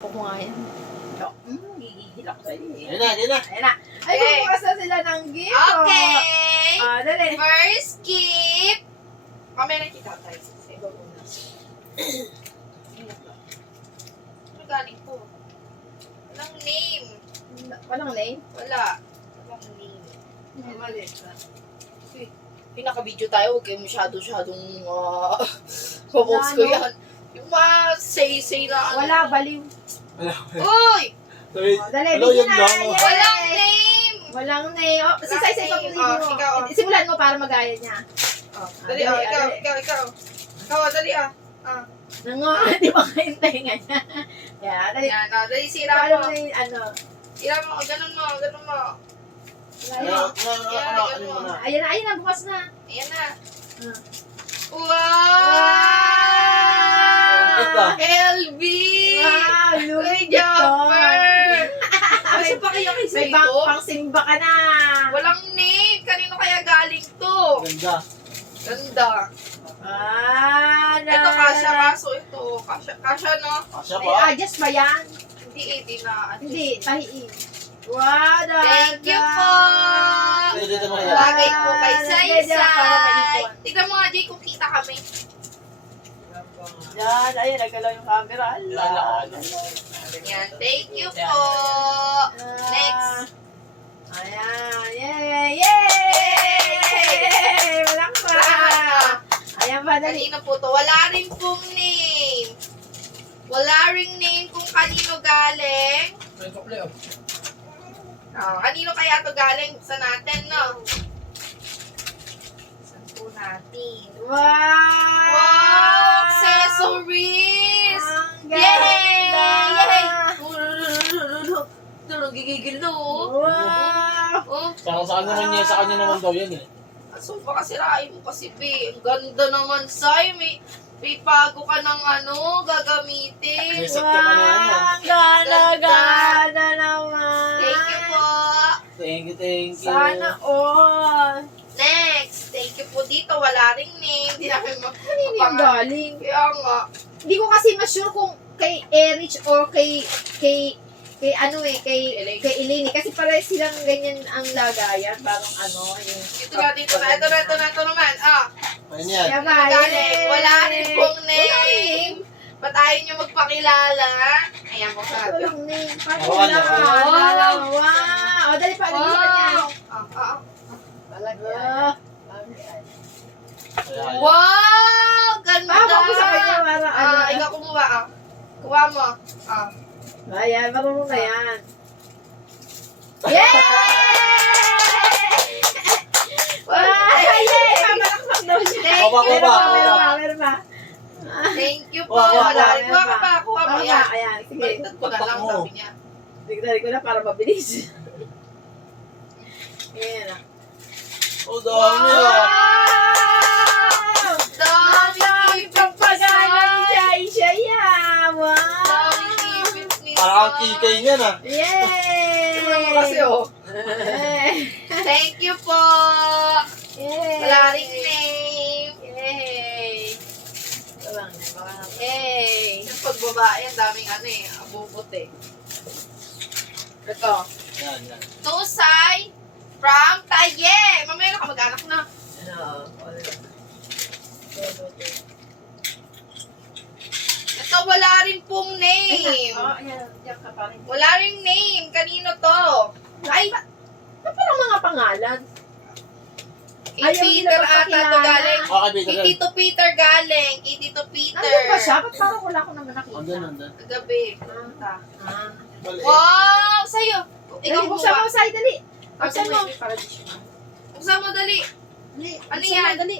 Ako nga yan. Gigigil ako sa'yo eh. Ayan na, ayan na. Ayan na. Ay, Okay. bubukas na sila ng gift. Okay! Dali. First gift! Mamaya nakita tayo. Sa iba muna. Ano galing po? Walang name. Walang name? Wala. Walang name. Mali. Pinaka-video tayo, huwag kayo masyadong papost ko yan. Yung mga say na ano. Wala, baliw. Uy! Sabi, Dali, hello, bigyan yun na. lang. Yay! Walang name! Walang name. Oh, si Sai pa name. mo. Ikaw. Simulan mo para magaya niya. Dali, dali, ikaw. Ikaw, dali Nango, di ba kaintay nga niya? Yeah, dali. Yan, dali, sira Paano mo. na yung ano? Sira mo, ganun mo. Ano mo na? Ayan na, bukas na. Ayan na. Wow! Wow! LB! Wow, Uy, Louis Jumper! Vuitton. Kasi pa kaya kayo sa May ito? pang simba ka na. Walang name. Kanino kaya galing to? Ganda. Ganda. Na. Ito, kasha. Kaso ito. Kasha, no? Asya Ay, pa. adjust ba yan? Hindi na. Hindi, tahi. Wow, Thank you po! Dito mo kaya. Bagay po kay Para Saysay. maipon. Tignan mo nga, Jay, kung kita kami. Yan, ayun, nagalaw yung camera. Yan, thank you po. Next. Ayan, yay! Yay! Walang pa. Ayan pa, dali. Kanino po to? Wala rin pong name. Wala ring name kung kanino galing. Kanino kaya to galing? Buksan natin, no? Buksan po natin. Wow! Wow! Accessories! Ang Yay! ganda! Yay! Gigigil na, oh. Wow! Oh, Sa kanya naman sa kanya naman daw yan eh. so baka sirain mo kasi, be. Ang ganda naman, Sai. May bago ka ng gagamitin. Yes. Set ka pa na yan, ah. Ang ganda naman! Thank you po. Thank you. Sana all! Next. Thank you po dito. Wala ring name. Hindi namin Kanino yung galing? Kaya nga. Hindi ko kasi ma-sure kung kay Erich or kay Eleni. Kasi parang silang ganyan ang lagayan. Parang yung... Ito na, dito na. Ito naman. Ayan yan. Kaya ba? Galing. Wala rin pong Wala name. Ba't ayaw nyo magpakilala? Ayan po sabi. Walang name. Paano Wala. na? Wow! O, dali pa. Dali pa niya. Wow! Ganda! Ako sa kanya. Parang Ikaw kumuha. Kuha mo. Ayan, marunong na yan. Yay! Wow! Yay! Mamalakpak daw siya. Thank you Kuha. Meron pa. Thank you po. Kuha. Wala rin. Kuha ka pa. Kuha mo. Yan. Ayan, sige. Baliktad ko na lang, sabi niya. Tignan ko na para mabilis. Ayan. Oh, dami ah. Dami Pagpagalan siya. Wow! Dami ipit ni Parang kikay niyan ah. Yay! Tignan mo kasi, oh. Yay! Thank you po. Yay! Wala ring name. Yay! Walang name. Baka na. Yay! Yung pagbabae, ang daming abubot eh. Ito. Yan. Tusay from Taye. Mamaya na ka mag-anak na. Ito, wala rin pong name. Ayan. Diyan ka pa rin. Wala ring name. Kanino to? Ay, ba't parang mga pangalan? Kay Ayaw nila Peter ata to magpakilala. galing. Okay, Kay Peter. Tito Peter galing. Kay Tito Peter. Nandun ba siya? Ba't parang wala ko naman nakita? Andun. Kagabi. Punta. Mali. Wow! Sa'yo. Ikaw Dali, buksan mo, kumuha. Sai, dali. Buksan mo. Buksan mo, dali. Dali. Ano Buksan yan? mo, dali.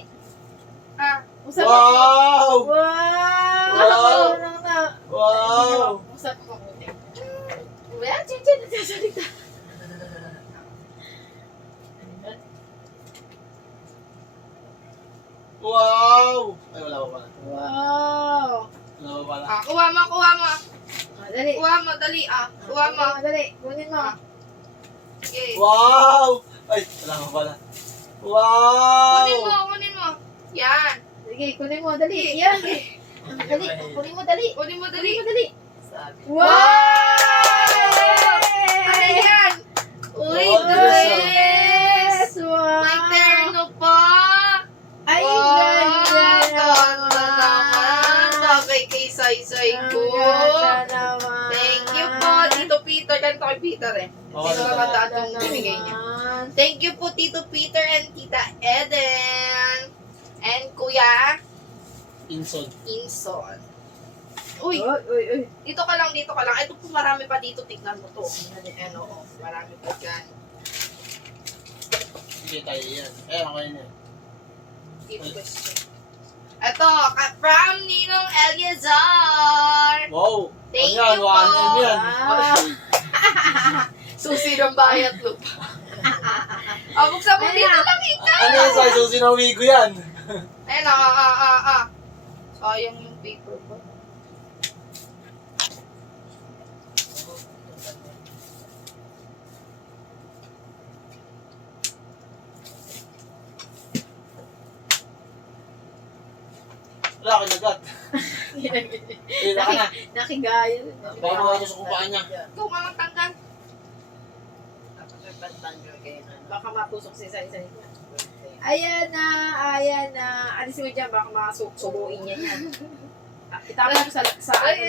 Buksan mo. Wow! Wow! Wow! Wow! Wow! Buksan mo mabuti. Wala, chin, nagsasalita. Wow! Ay, wala pa pala. Wow! Wala pa pala. Kuha mo. Dali. Kuha mo, dali. Kuha mo. Dali, kunin mo. Okay. Wow! Ay, wala pa pala. Wow! Kunin mo. Yan. Sige, kunin mo, dali. Yan. Dali, kunin mo, dali. Kunin mo, Kunin dali. mo, dali. Sabi. Wow! ganito kay Peter eh. Oo, Hindi ko diba? matandaan kung binigay niya. Thank you po Tito Peter and Tita Eden. And Kuya Inson. Inson. Uy, Uy. dito ka lang. Ito po marami pa dito. Tignan mo to. Ano, oh, marami pa dyan. Hindi tayo yan. Okay na. Keep question. Ito, from Ninong Eliazar. Wow! Thank Ano yan? you 1M po. yan. Susi ng bayat lupa. Buksan mo dito lang ikaw. Ano yan sa susi ng wigo yan? Ayun, sayang yung paper ko. Wala ka nagat. Pila ka na. Nakigaya. Baka mga gusto kong paan niya. Ikaw nga magtanggal. Baka matusok si isa-isa. Ayan na. Alisin mo dyan, baka masubuin niya yan. Itapon ko sa Ay,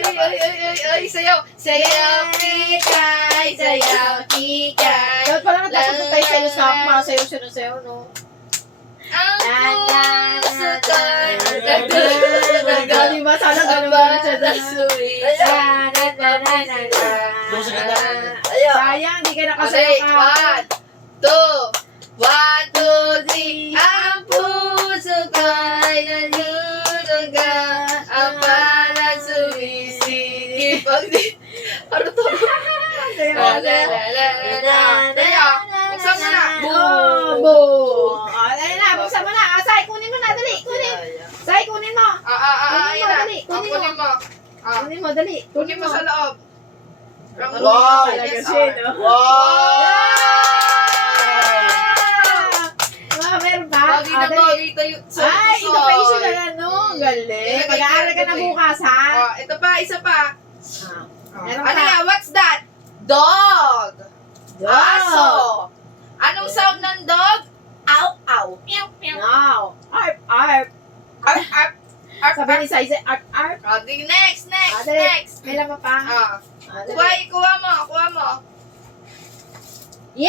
sayaw. Sayaw, kikay, sayaw, kikay. Dapat pala natakot tayo sa'yo sa mga sayo, no? Ang puso ko'y Di ba? Sana ganun ba siya Sayang, di ka nakasayo ka. 1, 2, 3. Ang puso ko'y naluluga. Ang parang sumisigip. Ano to? Buksan mo na. Boom! Ayun na, buksan mo na. Say, kunin mo na, dali. Say, kunin mo. Kunin mo. Kunin mo, dali. Kunin mo sa loob. Wow! Talaga siya, no? Wow! Meron ba? Bagay na Dali. bagay tayo. Ay, ito pa issue na lang, no? Galing. Mag-aaral ka na bukas, ha? Ito pa, isa pa. Meron Ano pa. nga, what's that? Dog. Dog. Aso. Anong sound ng dog? Ow, ow. Meow, meow. Now. Arp. Arp, arp. Arp, Sabi arp. ni Sai, arp. Okay, next. Dali. May laman pa. Dali. Kuha mo. Yay!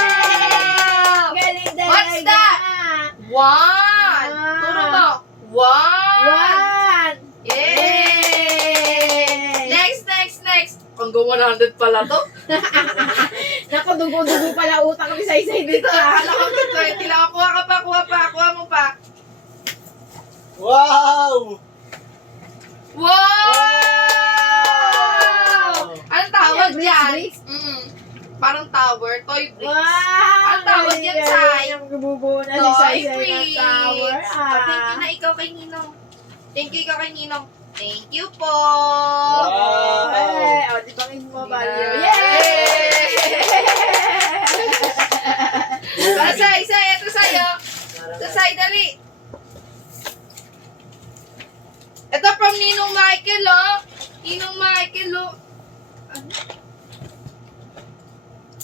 Wow! Galing talaga. What's that? One. Turo mo. One. Yay! Next. Hanggang 100 pala to. Naku, dugo-dugo pala utang ni Sai dito. Akala ko 20 lang. Kuha mo pa. Wow! Wow! Anong tawag Ano, dyan? bricks? Parang tower, toy bricks. Wow! Ang tawag yan, Sai? Ang bubuo na si Toy Sai ng bricks. tower. Thank you na ikaw kay Ninong. Thank you po. Wow! Ay, di pangin mo, Mario. Yay! Yay! Say, ito sa'yo. Say, dali. Ito from Ninong Michael, oh. Ninong Michael, oh. Ano?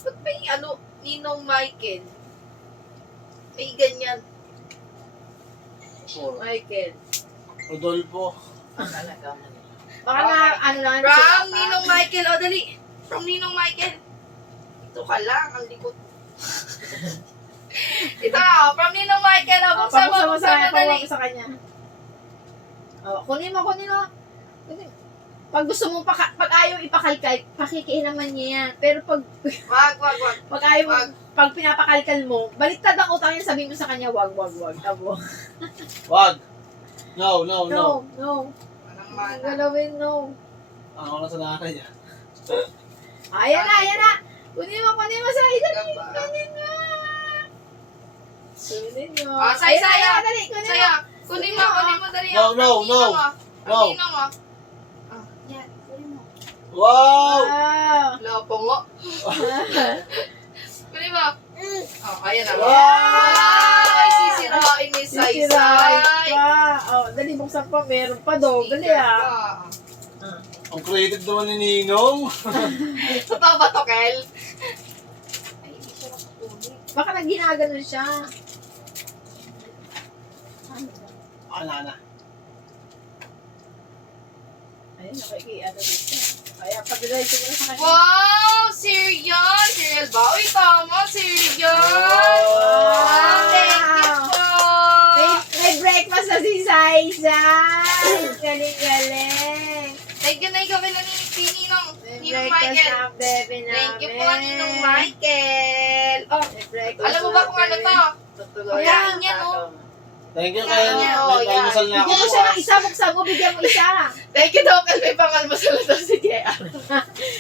Ba't may Ninong Michael? May ganyan. Michael. Rodolfo. Baka na, ano lang. From Ninong Michael, oh, dali. From Ninong Michael. Ito ka lang, ang likot. Ito, oh, from Ninong Michael, oh. Buksan mo, dali. Sa kanya. Oh, kunin mo. Pag gusto mo, pag ayaw ipakalkal, pakikiinaman niya yan. Pero pag ayaw mo, pag pinapakalkal mo, baliktad ang utang niya, sabihin mo sa kanya, wag. Tabo. Wag! No. No. Anong Ang mana? galawin, no. Ako na sa nanay niya. Ayan na. Kunin mo sa ito. Kunin mo. Say, Ayan na, dali, kunin mo. Saya, kunin mo, dali. No. Yan, kunin mo. Wow! Wow. Lopo mo. Kunin mo. Ayan na. Wow! Ay, sisirain ni Saysay. Oh, dali, buksan pa. Meron pa daw. Dali, Ang creative naman ni Ninong. Totoo ba to, Kel? Ay, hindi siya nakatuloy. Baka nagginaganon siya. Ana. Ayun, ano dito. Kaya pag-drive ko na sa kanya. Wow! Cereal! Cereal ba? Uy, tama! Cereal! Wow! Thank you po! May breakfast na si Saizay! Galing-galing! Thank you na ikaw na Ninong May Ninong breakfast Michael. na ang bebe namin. Thank you po Ninong Michael. Oh, May breakfast alam mo ba kung ano to? Pagkain yan, oh. Thank you Yan, kaya. yan, oh, May yan. almusal na ako. Bigyan mo siya ng isa, buksan mo, bigyan mo isa. Thank you daw kasi may pangalmasal na daw si JR.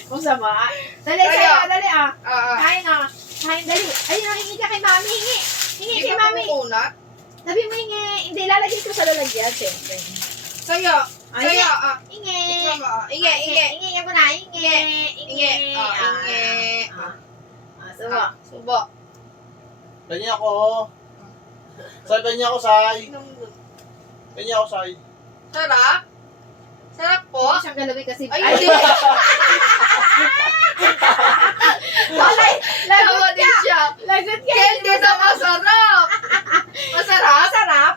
Buksan mo, ah. Dali, Kaya. sa'yo, dali, ah. Ah, Kain, ah. Kain, dali. Ayun, hingi ka kay mami, hingi. Hingi hindi kay ka mami. kukunat. Sabi mo, hingi. Hindi, lalagay ko sa lalagyan, siyempre. Saya. Ay, Saya. Hingi. Ikaw ba? Inge, inge. Hingi ako na, hingi. Inge. Inge. Subo. Subo. Kanya ako. Say, kanya ako, Say. Kanya ako, Say. Sarap. Sarap po. Huwag siyang galawin kasi. Ay, Ay, hindi. Walay, Tawa lagot din ka. siya. Lagot ka. Hindi na masarap. Masarap? Masarap.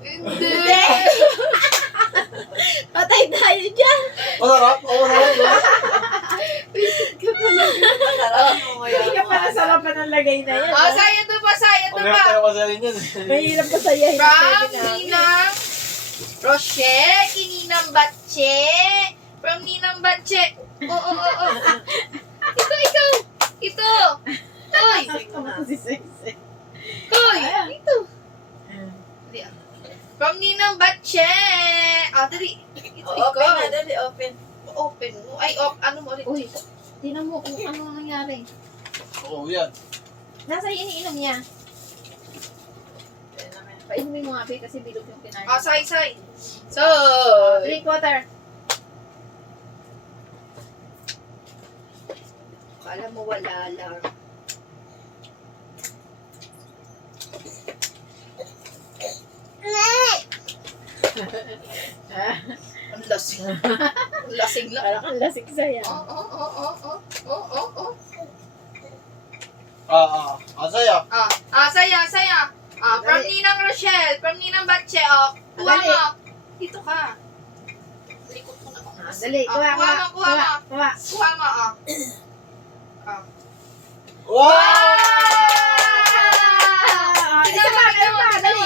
Hindi. Hindi. Patay tayo dyan. Masarap? Oo, masarap. Hindi ka pala sarapan ng lagay na yan. Oh, saya to pa, saya to Ang pa. hirap tayo kasi rin yun. Mahirap pa sayahin. From Ninang Rochelle, kininang Batche. From Ninang Batche. Oo. Ito, ikaw. Ito. Hoy. Hoy. Ito. Dali, ah. From Ninang Batche. Ah, dali. Ito, ikaw. Dali, open. Open mo. Ay, ano mo ulit? Uy, tinan mo kung ano ang nangyari. Oo, yan. Nasa iniinom niya. Painumin mo nga, Pe, kasi bilog yung kinain. Ah, say. So, Drink water. kala mo wala lang. Ang lasing. Ang lasing lang. Parang ang lasik sa'yo. Oh. Sa'yo. Saya. From Ninang Rochelle, from Ninang Batche, oh. Kuha Dali. mo. Dito ka. Likot mo na. Dali, kuha Kuha mo. Kuha. Kuha mo, oh. Wow! Isa pa, meron pa, dali.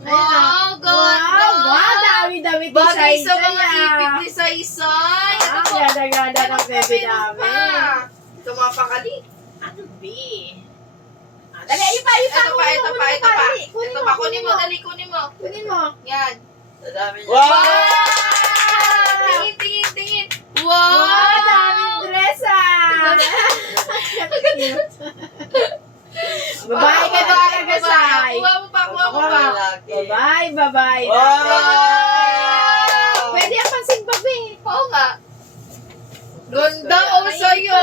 Wow, ganda. Wow, dami-dami Bagay design sa mga sa'yo. ipit ni Saysay. Ito po. Ganda-ganda ng bebe Meron pa. namin. Ito mga pakali. Ano, Be? Dali, ayun pa. Ito pa. Dali, Ito pa, kunin mo, dali, kunin mo. Kunin mo. Yan. Dami niya. Wow! Tingin. Wow, Wow! daming dress ah. Babae ka na talaga, Sai. Kuha mo pa. Lalaki. Babae. Wow! Pwede ang pansing babi. Oo nga. Ganda o sa'yo.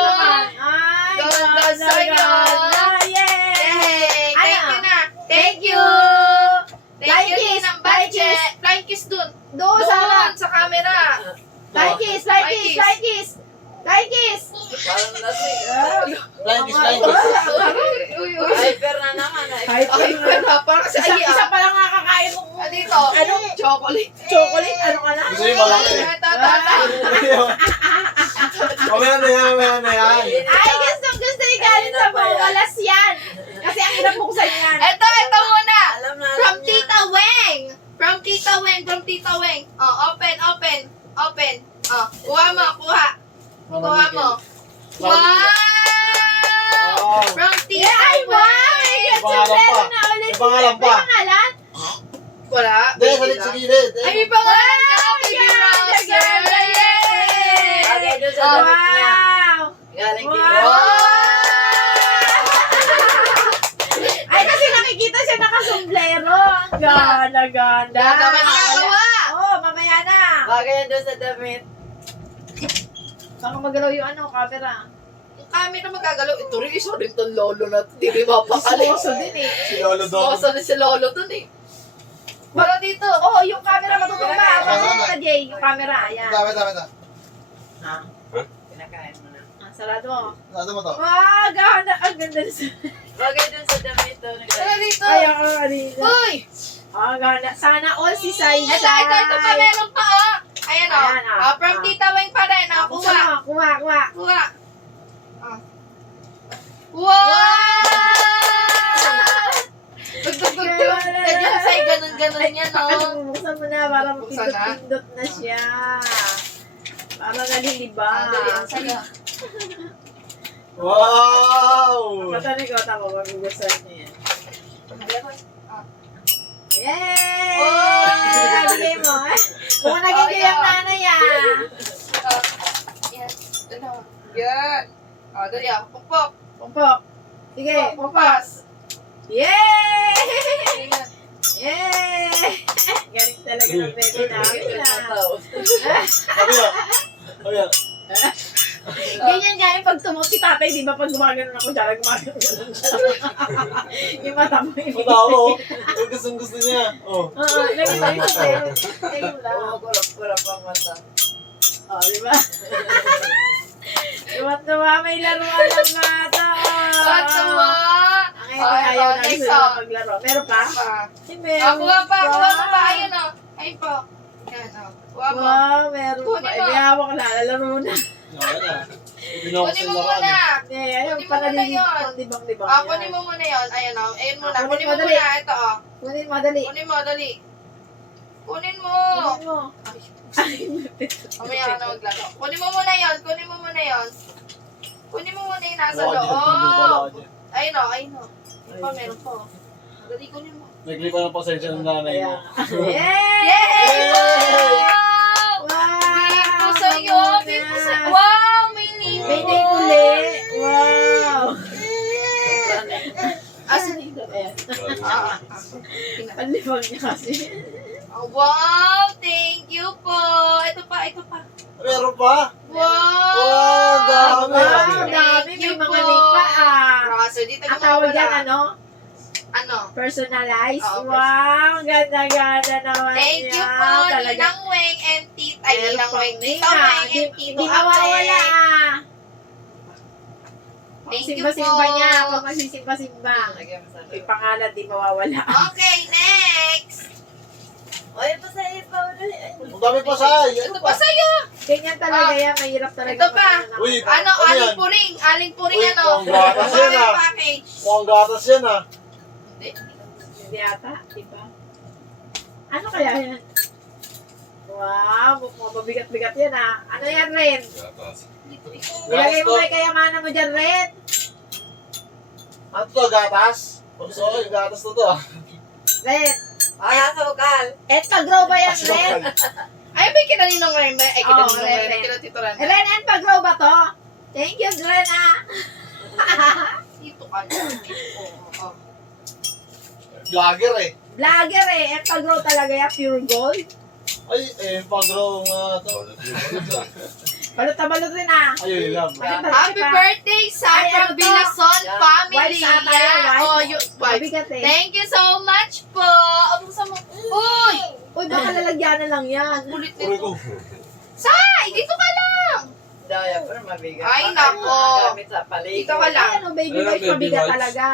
Ay, Ganda sa'yo. Yay! Yay! Thank you. Flying kiss, Ninang flying Batche. kiss. Flying kiss dun. Doon, Sarah. Sa camera. Flying kiss. Parang lasing. Blind kiss. Uy. Hyper na naman. Ay, Ay, pero parang kasi isa pa lang nakakain mo. dito. Ano? Chocolate. Chocolate? Ano ka na? Gusto niyo malaki? Tata. Mamaya na yan. Ay, gusto ni galing sa bawalas yan. Kasi ang hirap buksan yan. Ito muna. Alam na From alam niya. Tita Weng. From Tita Weng. Oh, open. Oh, kuha mo. Kuha mo. Wow! From Tita Ay, wow! Weng. May Pangalan sombrero pa. na ulit. May pangalan pa. May pangalan? Wala. Hindi, sa gilid. Ay, may pangalan ka. Baby Ganda, Roser. ganda, Yay! Bagay doon sa Oh, damit niya. Wow! Galing kay Wow! Ron. Ay, kasi nakikita siya nakasombrero. Ang ganda. Ganda, may nakakawa. Oo, mamaya na. Bagay doon sa damit. Baka magalaw yung camera. Yung camera magagalaw. Ito rin, isa rin itong lolo na ito. Hindi rin mapakali. Sismoso din eh. Si Lolo Dong. Sismoso din si lolo dun eh. Para dito. Oo, yung camera matutumba. Ano ka, Jay? Yung camera, ayan. Dami. Pinakain mo na. Sarado mo. Nasa mo to? Wow, ganda. Ang ganda na siya. Bagay doon sa damit to. Para dito. Ay, ang kanina. Uy! Ang ganda. Sana all si Sai. Ito pa. Meron pa Ayan o. Ayan, ah. From Tita Weng pa rin. O, kuha. Kuha. Kuha. Ah. Wow! Tugtog-tugtog. Ganyan sa'yo, ganun-ganun yan, Ano, no? buksan mo na para Buksan na? mapindot-pindot na siya. Para nalilibang. Dali, ang saya. Wow! Matani ko, tama, magugustuhan niya yan. Yay! Oh! Nabigay mo. Kung nagigil ang nanay Yan. Dalawa. Yan. O, dali ah. Pukpok. Pumpok. Sige, pumpok. Pukpas. Yay! Yan. Yay! Galing talaga ng baby namin Sabi yan. Ganyan nga yung pag si tatay, di ba pag gumagano ako dyan, gumagano siya. Yung mata mo yung Matawa, oh. Gusto niya. Oh. Oo, nakita ko sa'yo. Ngayon lang. Kurap-kurap ang mata. O, di ba? Tuwa-tuwa, may laruan ng bata. Tatawa. Ang ngayon ayaw na next, sila oh. maglaro. Meron pa? Pa. Hindi, Kuha pa. Ayun o. Ayun po. Yan o. Kuha mo. Wow, meron Kunin pa. mo. May hawak na, lalaro na. Ayan na. Ibinawa ko Kunin sa mo laruan. muna. Hindi, ayaw Kunin mo pa muna nalilip yun. pang dibang-dibang. Kunin mo muna yun. Ayun o. Ayun muna. Kunin Kunin mo, mo dali. muna. Ito o. Kunin mo, dali. Kunin mo. Dali. Kunin mo. Kunin mo. Mamaya ka na maglaro. Kunin mo muna yun. Kunin mo muna yun. Kunin mo muna yung nasa Wala dyan, hindi wala loob. dyan. Ayun o. Ayun o. Ayun pa. Meron pa. Dali, kunin mo. Naglipa ng pasensya ng nanay mo. Yay! Yay! Wow! Big po sa'yo. Big po sa'yo. Wow! May libo. May name uli. Wow! Asan yung Ayan. Ah. Panlibang niya kasi. Wow! Thank you po. Ito pa. Meron pa? Wow! Wow, dami. Wow, dami. May mga name pa ah. Kaso dito Ang tawag yan ano? Ano? Personalized. Oo, Wow! Ganda-ganda naman Thank you yan. po, Talaga. Ninang Weng and Tita. Ay, Meron Ninang pang Weng. name, Tita ah. Weng Di and Tito di mawawala Abeng. ah. Thank you Simba-simba po. niya. Pag magsisimba-simba. Lagyan mo sa May pangalan, di mawawala. Okay, next. O, ito sa ipa ulit. Ang dami pa sa Ito pa sa'yo. Ganyan talaga yan. Mahirap talaga. Ito pa. maghanap ng Uy, ano. Ano? Ano Aling yan? puring. Aling puring Uy, ano? ang gatas yan, Ano ah. package? Mukhang gatas yan ah. Hindi. Hindi ata, di ba? Ano kaya yan? Wow, mukhang mabigat-bigat yan ah. Ano yan, Ren? Ilagay mo kay kayamanan mo dyan, Ren. Ano to, gatas? Okay, gatas na to ah. Ren. Ay, asukal. Pag-grow ba yan, Ren? Ay, may kinaninong Ren. Ay, kinaninong Oo, Ren. Ren. Kinatito Ren. Ren, pag-grow ba to? Thank you, Ren ah. Dito ka na. Oo. Vlogger eh. Vlogger eh. Pag-grow talaga yan, pure gold. Ay, pag-grow nga to. Balot na balot rin ah. Ayun, love. Balot na Happy pa. birthday Ay, sa ano to? Bilason Yeah. family. White sa tayo, Yeah. white. Oh, you, white. Mabigat eh. Thank you so much po. Ang sa mo. Uy! Uy, baka lalagyan na lang yan. Kulit Uy nito. ko. Say! Dito ka lang! Daya, pero mabigat. Ay, Baka nako. Gamit sa paligid. Dito ka lang. Ay, ano, baby wipes, mabigat talaga.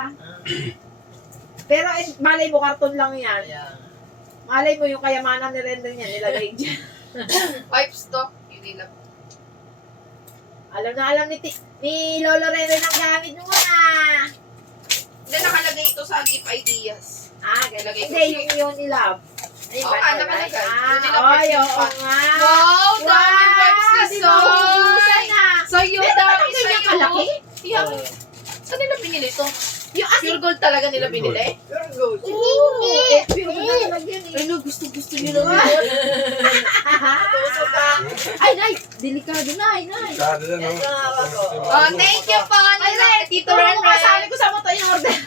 Pero malay mo, karton lang yan. Ayan. Malay mo yung kayamanan ni Rendon yan, nilagay dyan. Wipes to. Yun lang. Alam na alam ni Lolo Rendon ang gamit mo na. Hindi, nakalagay ito sa gift ideas. Ganun. Nilagay ko Hindi, siya. yung love. Ay, Oo ba't nga, wala? nakalagay. Ah, Yung nila ay, birthday oo pa. nga. Wow! Dami wipes ni di ba ubusan Soy! na? Sa'yo, Pero dami parang ganyan sa'yo. kalaki? Yeah. Saan nila binili to? Yung Pure gold talaga nila binili? Pure gold. Oo, pure na nilagyan eh. Ano, gusto nila Wow. yun. Ay, nay, delikado na, ay, nay. Ito ang hawak ko. Oh, thank you po, Nina. Tito Ito Ren mo sabi ko sa mo to yung order.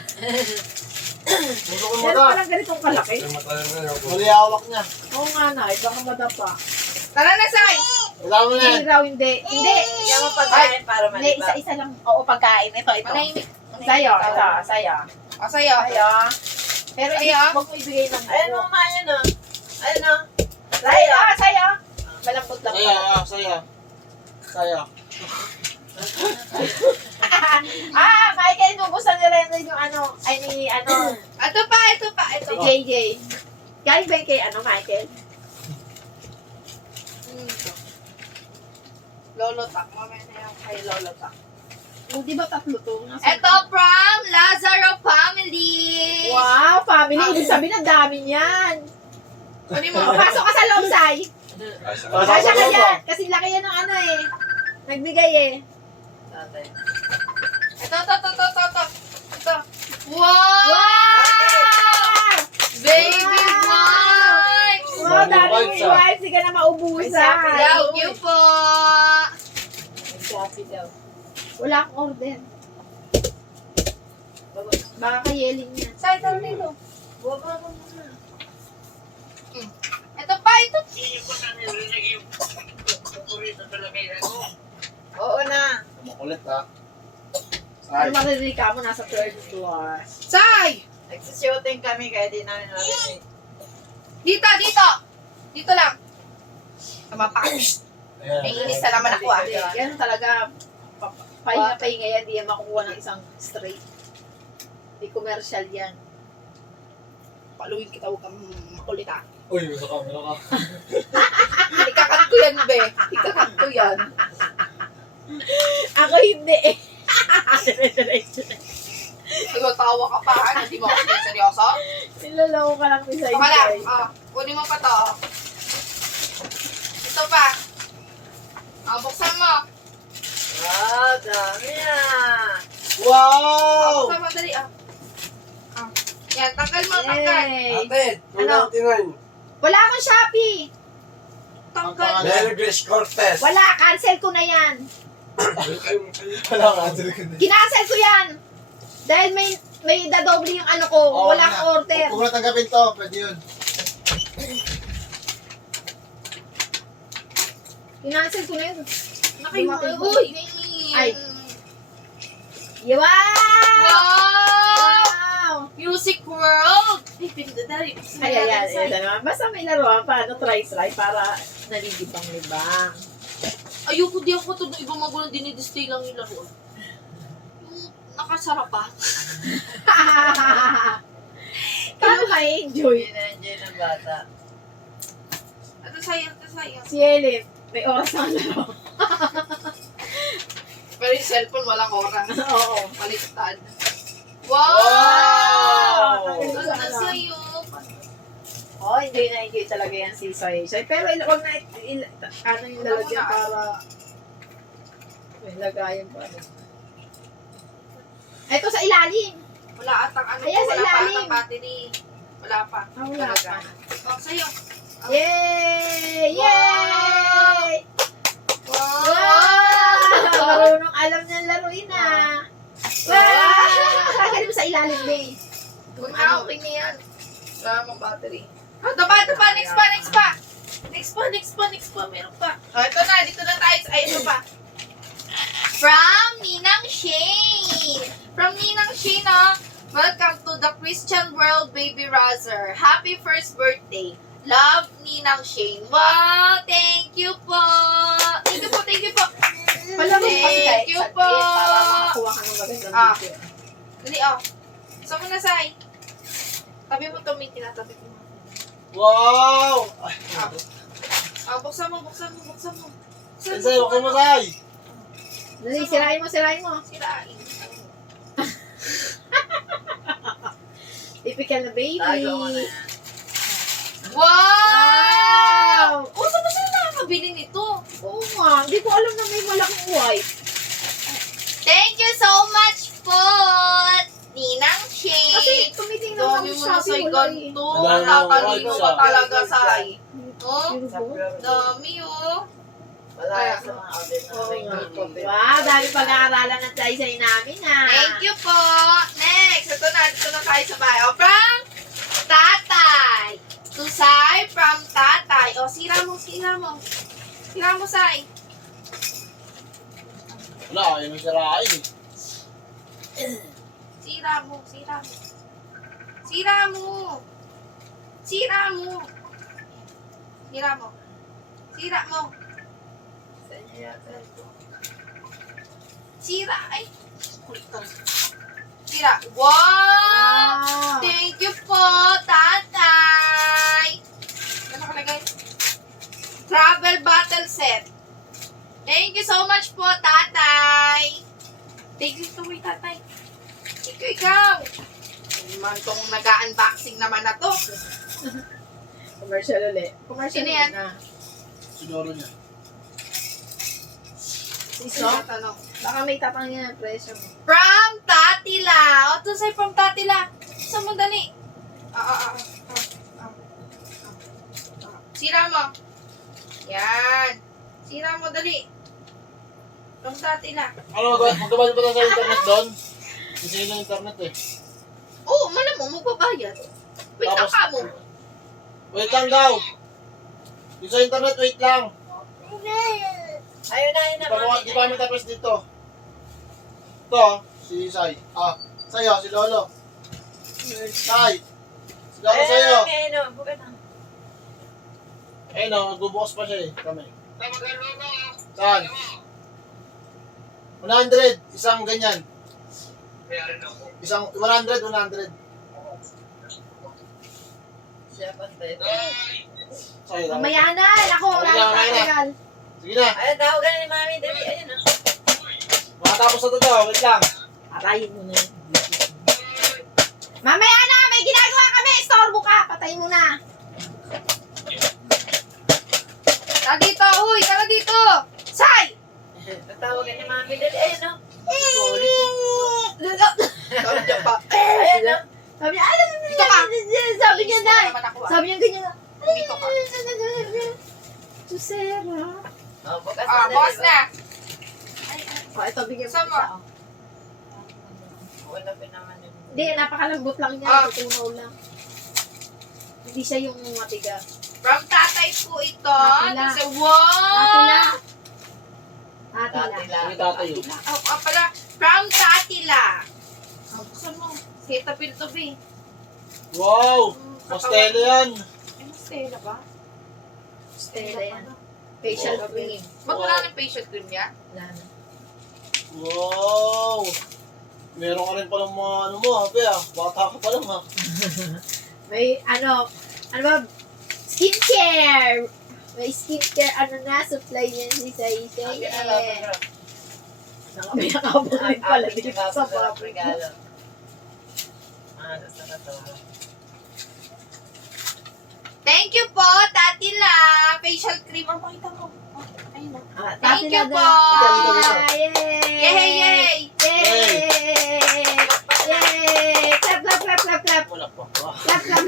Gusto ko Meron mata. palang ganitong kalaki. Mali hawak niya. Oo nga, nay, baka madapa. Tara na, Sai. Wala mo na Hindi eh. raw, hindi. Hindi. Yan mo pagkain para Hindi, malibak. isa-isa lang. Oo, pagkain. Ito. Manahimik. Sa'yo, ito, sa'yo. O, sa'yo. Sa'yo. Pero Sa'yo? huwag mo ibigay ng Ayun buo. mo, Maya na. Ayun na. Sa'yo, sa'yo. Malambot lang. Saya. Michael, nubusan ni Rendon yung ano, ay ni ano, Ito pa. si JJ. Galing ba yun kay ano, Michael? Lolo Tak. Mamaya na yung kay Lolo Tak. O, di ba tatlo to? Ito from Lazaro Family. Wow, family. Ibig sabihin, ang dami niyan. Kunin mo. Pasok ka sa loob, Sai. Kasya ka dyan. Kasi laki yan ng ano eh. Nagbigay eh. Tatay. Ito. Wow! Wow! Baby Wow! wipes! Wow, dami mo Wipes, ah. wipes. Hindi ka na maubusan. Thank you po. Nag-shopping daw. Wala akong order. Baka kay Yelin yan. Say, taro dito. Baba mo muna. Ito pa, ito. Oo na. Makulit ha. Ano Ay, maririnig ka mo? Nasa third floor. Say! Nagsushooting kami kaya di namin marinig. Dito. Dito lang. Tumapak. ayan. May inis na naman ako ah. Hindi, yan talaga. Pahinga-pahinga yan. Di yan makukuha ng isang straight. Di commercial yan. Paluin kita, huwag kang makulit ah. Uy, sa camera ka. Ikakat ko yan, be. Ikakat ko yan. Ako hindi eh. Ikaw tawa ka pa, ano? Di mo ako seryoso? Nilaloko ka lang ni Sai. Ito ka lang. Kunin mo pa to. Ito pa. Buksan mo. Wow, dami ah. Wow! Buksan mo, dali Yan, tanggal mo, tanggal. Yay! Ate, Ano? Wala akong Shopee. Tanggal. Mary Grace Cortez. Wala, cancel ko na yan. Wala ka, Andrew. Kinancel ko yan. Dahil may dadoble yung ano ko. Oo, Wala akong order. Kung natanggapin to, pwede yun. Kinancel ko na yun. Nakaiwan. Uy! Ay. Wow! Wow! Wow! Music World! Ay, pinadali. Ay, ayan naman. Basta may laruan pa, try para nalilibang-libang. Ayoko di ako ito ng ibang magulang dinidisplay lang yung laruan. Yung nakasarap pa. Paano ma-enjoy? Enjoy ng bata. Ito sa'yo. Si Ellen, may oras na laro. Pero yung cellphone walang oras. Oo. Baliktad. Wow! Ang ganda sa'yo. Oh, enjoy talaga yan si Soy. Pero huwag na, ano yung lalagyan para may lagayan pa. Ito sa ilalim. Wala atang ano Ayan, sa wala pa ilalim. atang battery. Wala pa. Wala pa. Sa'yo. Yay! Wow! Yay! Wow! Wow! Marunong alam niya laruin na. Wow! Lagyan mo sa ilalim, babe. Kung okay na yan. Wala mong battery. Ito pa. Next pa. Meron pa. Ito na. Dito na tayo. Ay, ito pa. From Ninang Shane. Welcome to the Christian World, Baby Razor. Happy first birthday. Love, Ninang Shane. Wow! Thank you po. Thank you po. Pala mo kasi Thank you po. para makakuha ka ng magandang Ah. video. Dali, Saan mo na, Sai? Tabi mo to, may tinatabi ko. Wow! Buksan mo. Say, okay mo, Say! Dali, sirain mo. Sirain. Typical na baby. Tago mo na yan. Wow! Saan ba sila nakakabili nito? Oo nga, hindi ko alam na may malaking white. Thank you so much po, Ninang Shane. Kasi tumitingnan mo Dami ang mo na Shopee, sa'y wala eh. ganito. Wala na, Natatalino wala ka siya. talaga, Sai. Oh, Sa pure gold. dami Wala yan sa mga audit namin. Wow, dami pag-aaralan ng saysay namin ha. Thank you po. Next, dito na tayo sa bayo. From Tatay. Tusay from Tatay. Sira mo, Sai. Wala, yun ang sirain eh. Sira mo. Sa inyo yata ito. Sira. Ay, kulit ka. Sira. Wow! Wow. Thank you po, Tatay. Ano nakalagay? Travel battle set. Thank you so much po, tatay. Thank you so much, tatay. Ikaw. Naman tong nag-unboxing naman na to. Commercial ulit. Commercial Sino yan? na. Sinuro niya. Iso? Tanong. Baka may tapang yan, presyo mo. From Tatila. O, to say from Tatila. Saan mo dali? Sira mo. Yan. Sira mo dali. From Tatila. Ano, magkabayad ba tayo sa internet doon? Kasi yun ang internet eh. Oo, malamang magbabayad. Wait, Tapos- ka mo. Wait lang daw. Yung sa internet, wait lang. Ayun na, mami. Di pa kami tapos dito. Ito, si Sai. Sa'yo, si Lolo. Sai. Si Lolo Ayun sa'yo. na, mami. Ayun na, buka na. Eh no, nagbubukas pa siya eh, kami. Saan? 100, isang ganyan. Isang 100. Siya pantay. Sa'yo daw. Mamaya na! Ako, wala Mamaya na na. tatagal. Sige na, Ayun, tawagan na ni mami. Dali, ayun na. makatapos na to, wait lang. Patayin mo na yun. Mamaya na! May ginagawa kami! Istorbo ka! Patayin mo na! Tara dito, huy! Tara dito! Sai! Tawagan ni mami. Dali, ayun na. Sabi niya pa. Ayun na. Sabi niya, alam mo Dito ka. Sabi niya na! Naman ako, ah. Sabi niya ganyan. Dito ka. Susera. Oh, bukas na. Boss na. O, ito, bigyan mo Sama. isa. oh. Wala pa naman yun. Hindi, napakalambot lang niya. Ah. Tutunaw lang. Hindi siya yung matiga. From tatay po ito. Tatila. Kasi, wow! Tatila. Tatila. Sige tatay yun. Pala. From Tatila. Buksan mo. Seta Piltobi. Wow! Mastelo yan. Stella ba? Stella yan. Facial cream. Magmula ng facial cream niya? Wala na. Wow! Meron ka rin palang mga ano mo, habi bata ka pa lang ha. May ano ba? Skincare! May skincare, supply niya si Sai Sai. Akin na lang. May nakabalik pala dito sa papo. regalo. Gusto na to. Thank you po, Tatila. Facial cream. Ang pakita mo. Oh, ayun na. Thank you po. Yay! Yay, yay! Yay! Yay! Clap, clap, clap, clap, clap. Wala pa. Clap, clap.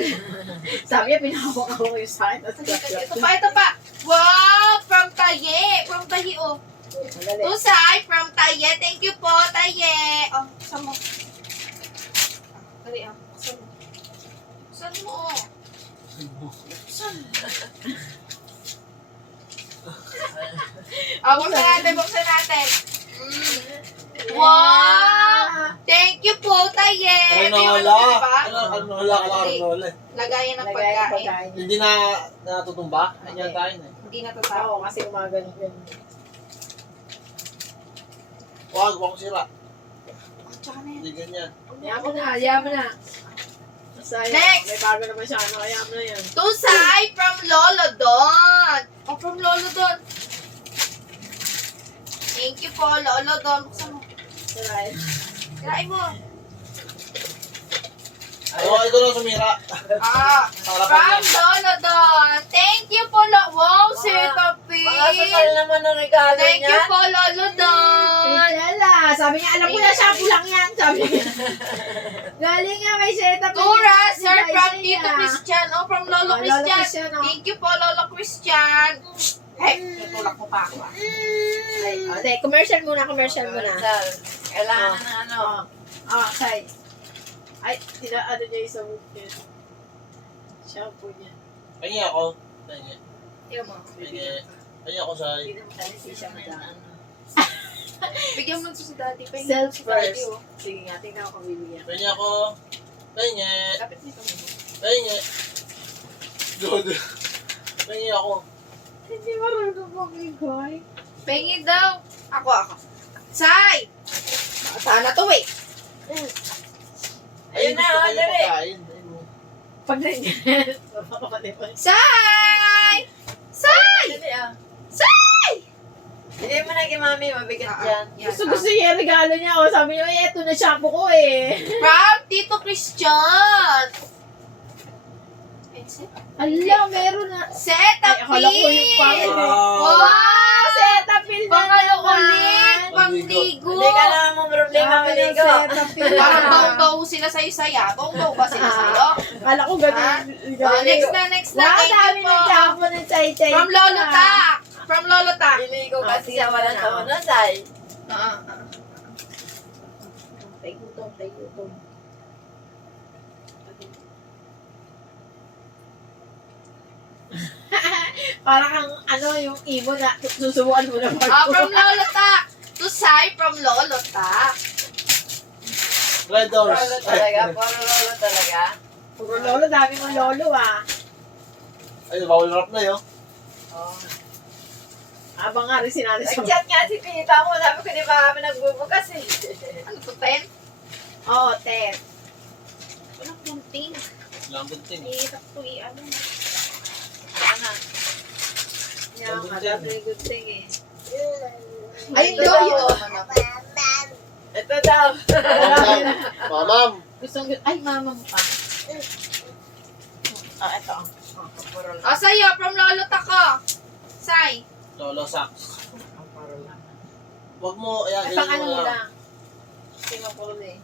Sabi niya, pinahawak ako yung sa akin. Tapos clap, clap. Ito pa. Wow! From Taye. From Taye, oh. Madali. Tusay, from Taye. Thank you po, Taye. Oh, saan mo? Dali, ah. Saan mo? Saan mo, oh? Saan? Buksan natin. Wow! Thank you po, Taye. Ito yung Arnola! ano, diba? Arnola ka lang, Arnola. Lagayan ng Lagay ng pagkain. pagkain. Hindi na natutumba? Ganyan tayo eh. Hindi natatawa. Oo, kasi umagaling yun. Wag mo sira. Oh, tsaka na yan. Hindi ganyan. Hayaan mo na, hayaan mo na. Sayang, Next! may bago naman siya. Ano, hayaan mo na yan. Tusay from Lolo Don. Oh, from Lolo Don. Thank you po, Lolo Don. Buksan mo. Saray. Kirain mo. Oo, ito na sumira. From Lolo Don. Thank you po, Wow, si Kapi. Mga sasal naman ang regalo Thank you niya. po, Lolo Don. Stella, sabi niya, alam ko na shampoo lang yan. Sabi niya. Galing nga, may setup. Tura, Si sir, Sai from Sai Tito niya. Christian. Oh, from Lolo Oh, Lolo Christian. Christian, oh. Thank you po, Lolo Christian. Hey, tutulak mo pa ako. Ay, okay, commercial muna, commercial muna. Sal, kailangan na ng ano. Say. Ay, ano niya yung sa bukid. Shampoo niya. Pahingi ako. Pahingi. Tingnan mo. Pahingi ako sa... Hindi naman tayo si siya madami. Bigyan mo ito si daddy. Pahingin Self mo si daddy, first. oh. Sige nga, tingnan ko kung bibigyan. Pahingi ako. Pahingi. Lapit nito. Pahingi. Dude. Pahingi ako. Hindi marunong mag-igoy. Pahingin daw. Ako. Say! Sana to eh. Ayun na, gusto ko yung dali. pagkain. Ayun mo. Pag nandiyan, mapapatay pa. Say! Say! Dali ah. Say! Hindi mo na na kay mami, mabigat yan. Yan, Gusto niya yung regalo niya. O, sabi niya, eto na shampoo ko eh. From Tito Christian. Ala, meron na. Ay, Cetaphil! akala ko yung pangit eh. Wow! Cetaphil na Pangalo naman. ulit! Pangligo! Hindi ka naman mo problema, Sabi ng maligo. Cetaphil. Parang bawang-bawo sila sa'yo, saya. Bawang-bawo ba sila sa'yo? Akala ko ganun. Ah? Oh, next na. Wow, Thank you dami po. ng shampoo ng chay-chay. From Lolo Tak! From Lolo Tak! Niligo kasi sige, siya walang sige na. taon na, Sai. Tay gutom, tay gutom. Parang ang ano yung ibon na susubukan mo na From Lolo Tak! To Sai from Lolo Tak. Red doors. Lolo talaga, puro lolo talaga. Puro lolo, dami mong lolo ah. Ay, bawal rap na yun. Oh. Abang nga rin sinali sa... Nag-chat nga si tita mo, sabi ko di ba kami nagbubukas eh. Ano to, 10? Oo, Ted. Walang kunting. Lang gunting. Hirap to ano. Ano? Yan, very good thing eh. Ayun Ito daw. daw. Ito daw. Mamam. Ay, mama mo pa. Oh, ito. Puro O, sa'yo, from Lolo Tak ko. Sai. Lolo socks. puro lang. Huwag mo, ayan, Ay, pang ganyan ano mo mo lang. lang. Hindi mo puro eh.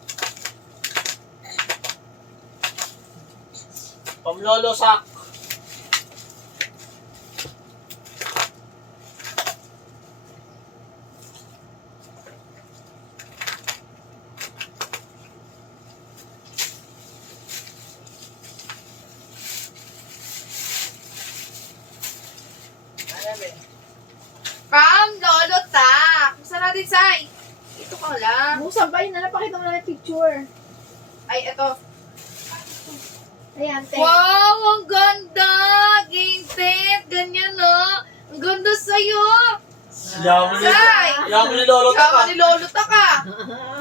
Pam Lolo sock. Ano ba? From Lolo Tak. Gusto natin, Sai. Ito ka lang. Musa ba yun? Napakita mo na yung picture. Ay, ito. Ayan, Ted. Wow, ang ganda! Game tent, ganyan no? Ang ganda sa'yo! Yaman ni, Sai! yaman ni Lolo Kama ka. ni Lolo Ta ka!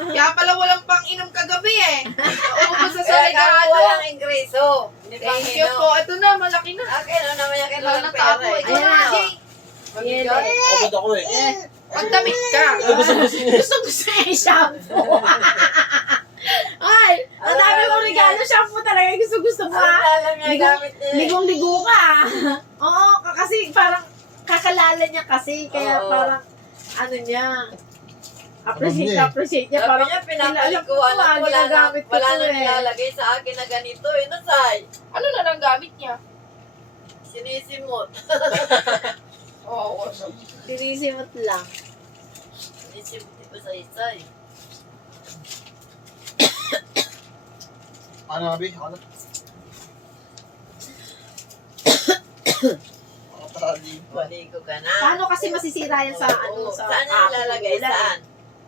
Kaya pala walang pang-inom kagabi eh. Ubus sa Kaya kaya regalo. walang ingreso. Hindi pang Thank you po. Ito na, malaki na. Okay, ano naman yan Lolo kailangan Ta ako. pera Ikaw Ayan na, na. Jay. Ayan, eh. Abot ako eh. Magdamit ka. Ay, gusto niya. Gusto niya yung shampoo. Ay, ang dami mong regalo shampoo talaga. Gusto mo Ano ah. alam niya Ligo- gamit niya? Ligong-ligo ka. Oo, kasi parang kakalala niya kasi. Kaya Oo. parang ano niya. Alam niya eh. Appreciate niya. Sabi Parang niya, alam pinapalik ko, ko, anak ko, wala na, ginagamit ko wala to na eh. nilalagay sa akin na ganito eh, nasay. Ano na lang gamit niya? Sinisimot. Oo. Sinisimot lang. Sinisimot ko sa isa eh. Ano, Abi? Ano? Makatali pa. Maligo ka na. Paano kasi masisira yan sa ano Oo. sa Saan niya nilalagay? ulan eh. Saan?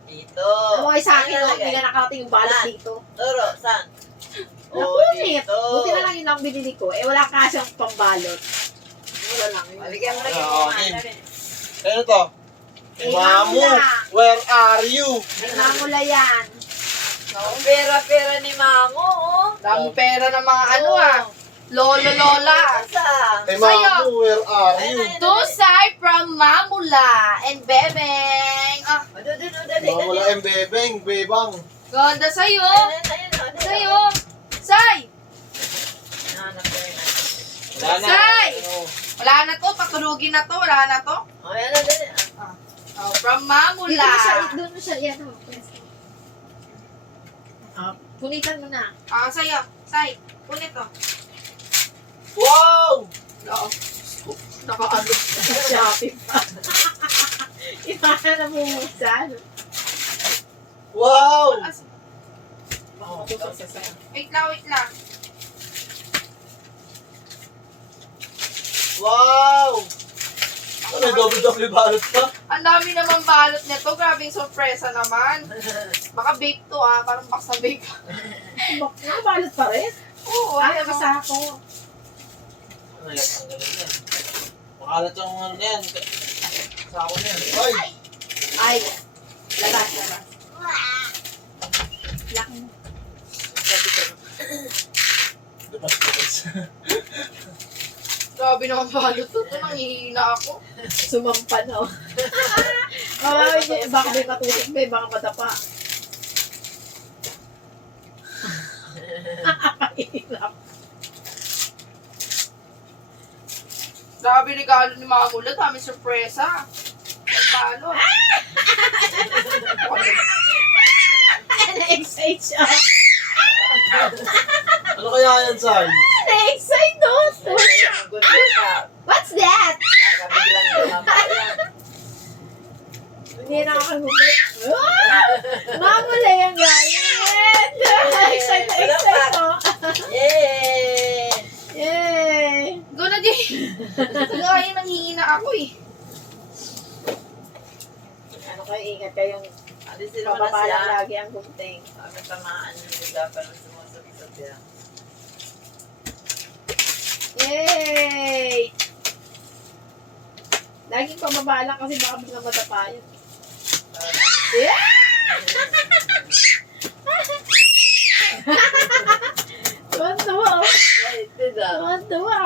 Dito. Ano ay sa akin, no? Nilalagay? Hindi nga nakarating yung balot Saan? dito. Turo, saan? Nakunit. dito. Buti na lang yun ang binili ko. Eh, wala ka siyang pambalot. Wala lang yun. Bigyan mo lagi Ah, mo. okay. Dali. Kaya to? Eh, Mamu, mamula. where are you? May mamula yan. Ang pera-pera ni Mamo, oh. Dami pera ng mga ano ah. Lolo, lola. Asa? Hey, Sa'yo. Mamu, where are you? To Sai from Mamula and Bebeng. Ah, Dali. Mamula ang bebeng, bebang. ganda sa'yo. Sa'yo. Sa'yo. Sai! Hanap ko yun. Wala na. Sai! Ano? Wala na to, patulugin na to, wala na to. Oh, yan na, dali. Oh, from Dito mo siya, Mamula. doon mo siya, yan o. Punitan mo na. Ah, sa'yo. Sai, punit to. Wow! Oo. Nakaano. Sa Shopee pa. Iba na namumusa. Wow! Wait lang. Wow! Ano, may double-double balot ka? Ang dami naman balot nito. Grabing sorpresa naman. Baka bake to ah. Parang box na bake. Nakabalot pa rin. Oo, Ay, ano. nakasako. Ano yan? Ang galing yan. Makalat yung ano yan. Sa ako na yan. Ay! Ay, labas. Laki mo. Labas. Grabe naman balot to. Ito, nangihina ako. Sumampa na. Oh. Baka may matulog ba, baka madapa. Hirap. Grabe regalo ni Mama Mula, dami sorpresa. Palo. Na-excite siya. Ano kaya yan, Sai? Na-excite doon. Good ka. What's that? Nakabiglang tumapaya. Hindi nakakagulit. Mamula yung galit. Excite na excite ko. Yay! Yay! Go na, Jay. Gaya nanghihina ako eh. Ano kayo, ingat kayong Alisin mo na mapapalang siya. lagi ang gunting. Sabi tamaan yung bigla pa ng sumusap-sap yan. Yay! Laging pababa lang kasi baka biglang madapa yun. Yeah! Tuwan-tuwa. Excited ah. Tuwan-tuwa.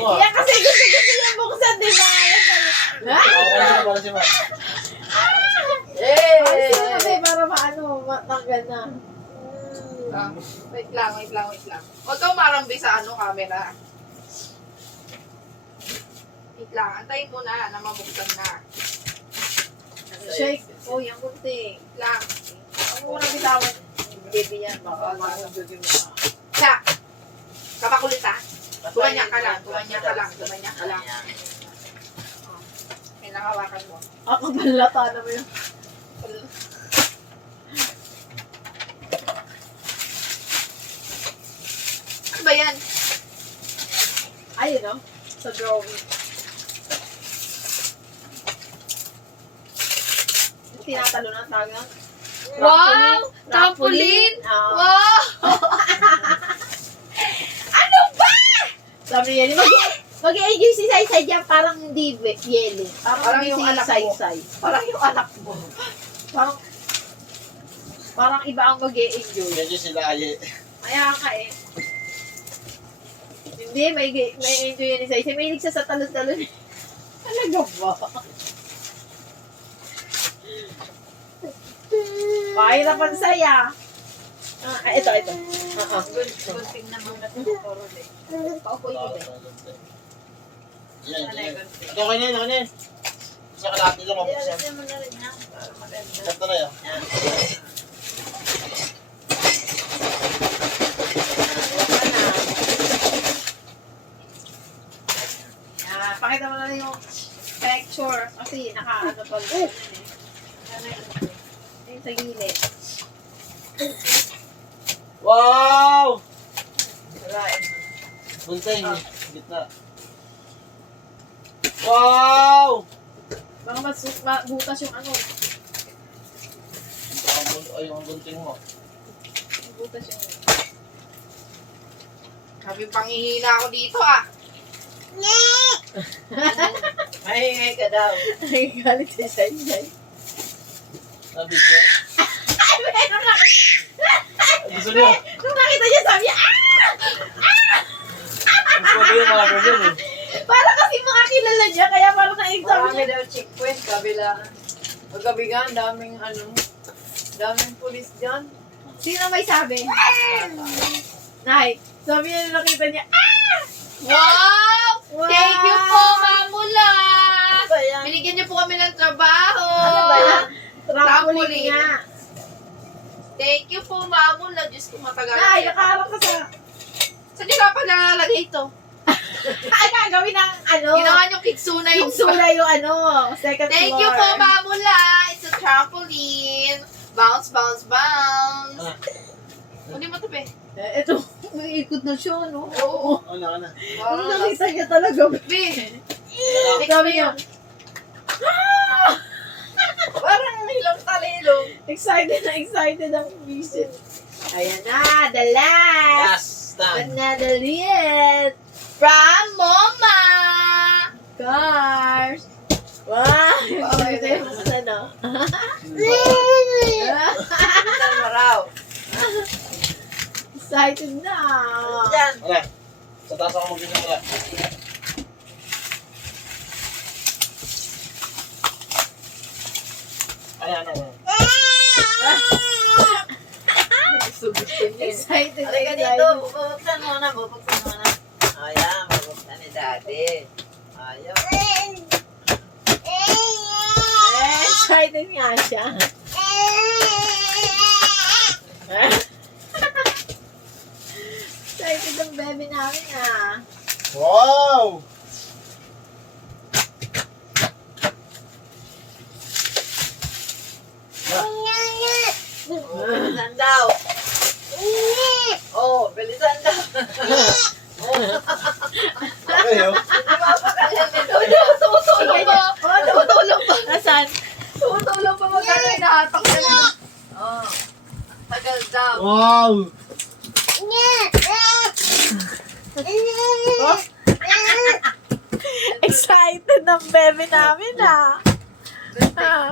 Mo. Yan kasi gusto niya buksan, di ba? Para si Ma. Yay! Kasi para maano, matanggal na. Ah, wait lang. Huwag kang marambi sa camera. Wait lang, antayin mo na mabuksan na. Shake. Oh, yung gunting. Wait lang. Ang muna bitawan. Baby yan, baka magugulo mo. Siya. Kapakulit ha. Tumanya ka lang. May nakawakan mo. Ako balata na mo yun. Ano ba yan? Ayun, no? Sa drawing. Yung tinatalo na tawag na. Wow! Trampoline! Oo. Wow! Ano ba? Sabi niya, mag-i-enjoy si Sai-Sai dyan, parang hindi yelo. Parang hindi yung si anak mo. Sai-Sai. Parang yung anak mo. Parang iba ang mag-i-enjoy. Medyo sila ay Kaya ka eh. Hindi, may enjoy yan ni Sai-Sai. May ilig siya sa talon-talon. Talaga ba? Pahirapan saya. Ito. Gunting naman na tumuturo eh. Paupo yun eh. Yan. Ito kayo na yun. Sa kalapit lang mabuksan. Alisin mo na rin yan para maganda. Ito na yun. Yan. Pakita mo na rin yung picture. Kasi naka-ano pa rin. Yung sa gilid. Wow! Sirain mo. Buntay, gitna. Wow! Baka butas yung ano. Ay, yung gunting mo. Butas yung... Sabi panghihina ako dito ah. Mahingay ka daw. Ay, galit si Sai-Sai. Sabi ko. Gusto niyo? Nung nakita niya, sabi niya, Gusto ko yung mga ganyan eh. Para kasi mga kilala niya, kaya parang na-exam Marami niya. daw checkpoint, kabila. Pagkabigan, daming daming pulis dyan. Sino may sabi? Nay, sabi niya nung nakita niya, Wow! Wow! Thank you po, Mamula! Ano ba yan? Binigyan niyo po kami ng trabaho. Ano ba yan? Trampoline Trampoline. nga. Thank you po, Mamula. Diyos ko matagal. Nay, nakaharap ka sa... Saan niyo pa nalalagay ito? Ay, gagawin ng ano? Ginawa niyo kitsuna yung... Kinsura yung ano, second Thank floor. you po, Mamula. It's a trampoline. Bounce, bounce, bounce. Hindi mo ito, be. Ito, may ikot na siya, no? Oo. Ano. Ano nakita niya talaga? Be. Sabi niya, Parang nilang talilong. excited ang visit. Ayan na, the last. Last time. Another lit. From Mama. Cars. Wow! Excited yung ano. Saan mo raw? Excited na. Yan. Wala. Sa taas ako mag-inom wala. na, bubuksan mo na. Ayan, bubuksan ni Daddy. Ayaw. Excited nga siya. Excited ang baby namin ah. Wow! Bilisan daw. Oh, bilisan daw. Okay, oh. Mapakalan ni Lolo. Tumutulong pa. Tumutulong pa. Nasaan? Tumutulong pa magkano inahatak ka na. Oh, tagal daw. Wow! Excited ang baby namin ah. Ah.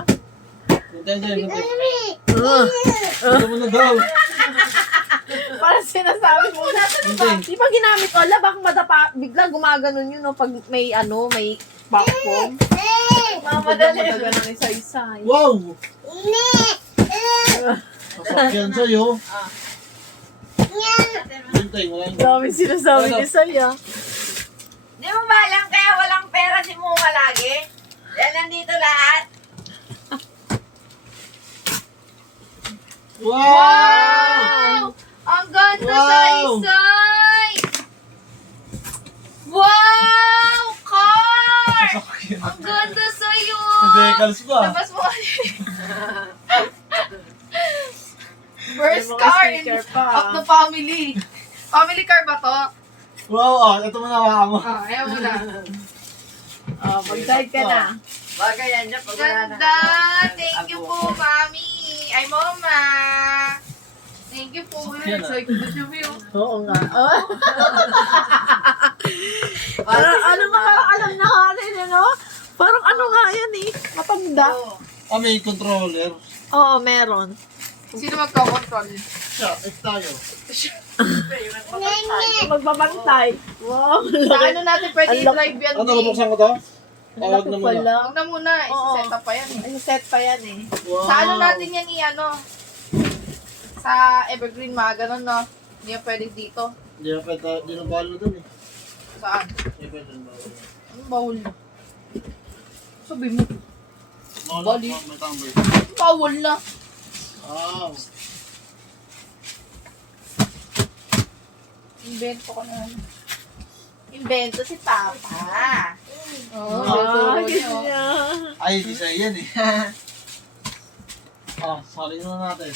Hintay dyan, hintay. Ito mo na daw. Parang sinasabi mo na. Hintay. Di ba ginamit ko? Ala, baka madapa, bigla gumaganon yun no, pag may may vacuum. Mamadali. Maganon isa-isa. Wow! Sasakyan sa'yo. Hintay, wala yung... Dami sinasabi ni Saya. Di mo ba alam kaya walang pera si Muma lagi? Yan nandito lahat. Wow! Ang ganda Wow! sa isay! Wow! Car! Sasakyan. Ang ganda sa'yo! Decals pa. Labas mo First car in, of the family. Family car ba to? Wow, ah, ito mo na mo. Ah, ayaw mo na. Oh, mag-guide ka na. Bagay yan dyan pag wala na. Ganda! Thank you po, Mami! Ay, Mama! Thank you po. Sakyan, ah. Excited na siya, Mio. Oo nga. Oh. ano nga, alam na nga rin, ano? Parang ano nga yan eh. Matanda. Oh. Ah, may controller. Oo, meron. Sino magkakontrol? Siya, tayo. Magbabantay. Wow, Sa ano natin pwede Ang laki. i-drive yan, Ano, eh. nabuksan ko to? Ang Tawag laki na muna. pala. Huwag na muna, isa-set up pa yan eh. Ano set pa yan eh. Wow. Sa ano natin yan i-ano? Sa Evergreen mga ganun, no? Hindi yan pwede dito. Hindi na pwede, hindi na balo na dun eh. Saan? Hindi pwede na balo. Ano bawal? Sabi mo, Bali. May tambay. bawal na. Wow. Invento ko na. Invento si Papa. Oo, Ah, invento ko niya. Ay, di sa'yo yan eh. Ah, sali na natin.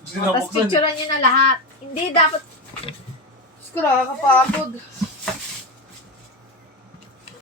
Gusto na Tapos buksan eh. picturean niyo na lahat. Hindi, dapat Diyos ko, nakakapagod.